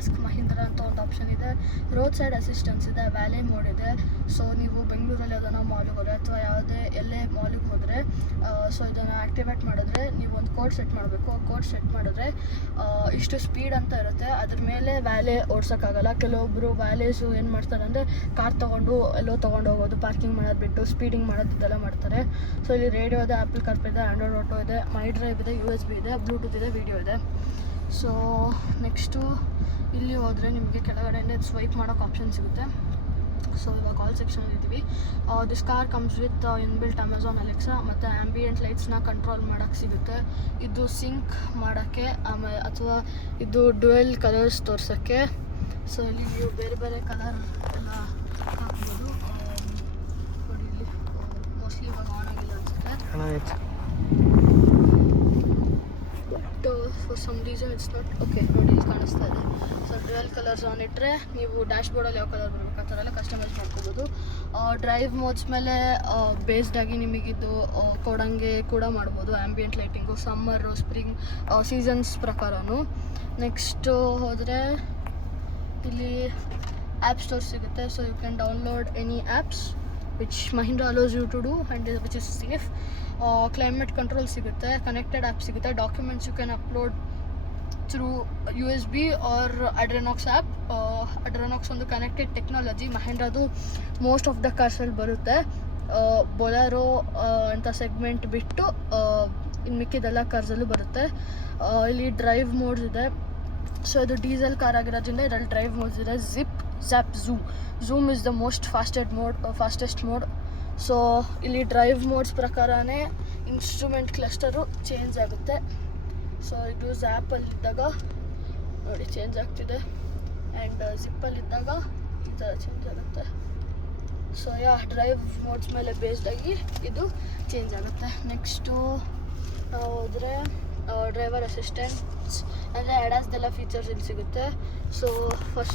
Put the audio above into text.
Ask Mahindra ಅಂತ ಒಂದು option ಇದೆ, ರೋಡ್ ಸೈಡ್ ಅಸಿಸ್ಟೆನ್ಸ್ ಇದೆ, ವ್ಯಾಲೆ ಮೋಡ್ ಇದೆ. ಸೊ ನೀವು ಬೆಂಗಳೂರಲ್ಲಿ ಯಾವ್ದಾನ ಮಾಲಿಗೆ ಹೋದರೆ ಅಥವಾ ಎಲ್ಲೇ ಮಾಲಿಗೆ ಹೋದರೆ ಸೊ ಇದನ್ನು ಆ್ಯಕ್ಟಿವೇಟ್ ಮಾಡಿದ್ರೆ ನೀವು ಒಂದು ಕೋಡ್ ಸೆಟ್ ಮಾಡಬೇಕು. ಆ ಕೋಡ್ ಸೆಟ್ ಮಾಡಿದ್ರೆ ಇಷ್ಟು ಸ್ಪೀಡ್ ಅಂತ ಇರುತ್ತೆ. ಅದ್ರ ಮೇಲೆ ವ್ಯಾಲೆ ಓಡ್ಸೋಕ್ಕಾಗಲ್ಲ. ಕೆಲವೊಬ್ಬರು ವ್ಯಾಲೇಸು ಏನು ಮಾಡ್ತಾರೆ ಅಂದರೆ ಕಾರ್ ತೊಗೊಂಡು ಎಲ್ಲೋ ತೊಗೊಂಡು ಹೋಗೋದು, ಪಾರ್ಕಿಂಗ್ ಮಾಡೋದು ಬಿಟ್ಟು ಸ್ಪೀಡಿಂಗ್ ಮಾಡೋದು ಇದೆಲ್ಲ ಮಾಡ್ತಾರೆ. ಸೊ ಇಲ್ಲಿ ರೇಡಿಯೋ ಇದೆ, ಆ್ಯಪಲ್ ಕಾರ್ಪ್ ಇದೆ, ಆಂಡ್ರಾಯ್ಡ್ ಆಟೋ ಇದೆ, ಮೈ ಡ್ರೈವ್ ಇದೆ, USB ಇದೆ, ಬ್ಲೂಟೂತ್ ಇದೆ, ವಿಡಿಯೋ ಇದೆ. ಸೊ ನೆಕ್ಸ್ಟು ಇಲ್ಲಿ ಹೋದರೆ ನಿಮಗೆ ಕೆಳಗಡೆಯಿಂದ ಸ್ವೈಪ್ ಮಾಡೋಕ್ಕೆ ಆಪ್ಷನ್ ಸಿಗುತ್ತೆ. ಸೊ ಇವಾಗ ಆಲ್ ಸೆಕ್ಷನಲ್ಲಿ ಇದ್ದೀವಿ. This car comes with inbuilt Amazon Alexa ಮತ್ತು ಆ್ಯಂಬಿಯೆಂಟ್ ಲೈಟ್ಸ್ನ ಕಂಟ್ರೋಲ್ ಮಾಡೋಕ್ಕೆ ಸಿಗುತ್ತೆ. ಇದು ಸಿಂಕ್ ಮಾಡೋಕ್ಕೆ ಅಥವಾ ಇದು ಡ್ಯುಯಲ್ ಕಲರ್ಸ್ ತೋರ್ಸೋಕ್ಕೆ. ಸೊ ಇಲ್ಲಿ ನೀವು ಬೇರೆ ಬೇರೆ ಕಲರ್ ಎಲ್ಲ ಹಾಕ್ಬೋದು. ನೋಡಿ ಇಲ್ಲಿ ಮೋಸ್ಟ್ಲಿ ಇವಾಗ ಆನ್ ಆಗಿಲ್ಲ ಅನಿಸುತ್ತೆ. For some reason it's not okay. ನೋಡಿ ಇಲ್ಲಿ ಕಾಣಿಸ್ತಾ ಇದೆ. ಸೊ ಡ್ಯುಯಲ್ ಕಲರ್ಸ್ ಆನ್ ಇಟ್ಟರೆ ನೀವು ಡ್ಯಾಶ್ಬೋರ್ಡಲ್ಲಿ ಯಾವ ಕಲರ್ ಬರಬೇಕು ಆ ಥರ ಎಲ್ಲ ಕಸ್ಟಮೈಸ್ ಮಾಡ್ಕೋಬೋದು. ಡ್ರೈವ್ ಮೋಡ್ಸ್ ಮೇಲೆ ಬೇಸ್ಡಾಗಿ ನಿಮಗಿದು ಕೊಡಂಗೆ ಕೂಡ ಮಾಡ್ಬೋದು. Ambient lighting, summer, spring seasons ಪ್ರಕಾರನು. ನೆಕ್ಸ್ಟು ಹೋದರೆ ಇಲ್ಲಿ ಆ್ಯಪ್ ಸ್ಟೋರ್ ಸಿಗುತ್ತೆ. So you can download any apps which Mahindra allows you to do and which is safe. Climate control ಸಿಗುತ್ತೆ, connected app ಸಿಗುತ್ತೆ, documents you can upload through USB or Adrenox app. Adrenox ಒಂದು connected technology ಮಹೀಂದ್ರದು most of the ಕಾರ್ಸಲ್ಲಿ ಬರುತ್ತೆ. Bolero ಅಂತ segment ಬಿಟ್ಟು ಇನ್ನು ಮಿಕ್ಕಿದೆಲ್ಲ ಕಾರ್ಸಲ್ಲೂ ಬರುತ್ತೆ. ಇಲ್ಲಿ ಡ್ರೈವ್ ಮೋಡ್ಸ್ ಇದೆ. ಸೊ ಇದು ಡೀಸೆಲ್ ಕಾರ್ ಆಗಿರೋದ್ರಿಂದ ಇದರಲ್ಲಿ ಡ್ರೈವ್ ಮೋಡ್ಸ್ ಇದೆ. Zip, zap, zoom is the most fastest mode. So ಇಲ್ಲಿ ಡ್ರೈವ್ ಮೋಡ್ಸ್ ಪ್ರಕಾರನೇ ಇನ್ಸ್ಟ್ರೂಮೆಂಟ್ ಕ್ಲಸ್ಟರು ಚೇಂಜ್ ಆಗುತ್ತೆ. ಸೊ ಇದು ಝ್ಯಾಪಲ್ಲಿದ್ದಾಗ ನೋಡಿ ಚೇಂಜ್ ಆಗ್ತಿದೆ, ಆ್ಯಂಡ್ ಜಿಪ್ಪಲ್ಲಿದ್ದಾಗ ಈ ಥರ ಚೇಂಜ್ ಆಗುತ್ತೆ. ಸೊ ಡ್ರೈವ್ ಮೋಡ್ಸ್ ಮೇಲೆ ಬೇಸ್ಡಾಗಿ ಇದು ಚೇಂಜ್ ಆಗುತ್ತೆ. ನೆಕ್ಸ್ಟು ನಾವು ಹೋದರೆ ಡ್ರೈವರ್ ಅಸಿಸ್ಟೆಂಟ್ಸ್ ಅಂದರೆ ಅಡ್ಯಾಸ್ದೆಲ್ಲ ಫೀಚರ್ಸ್ ಇಲ್ಲಿ ಸಿಗುತ್ತೆ. So first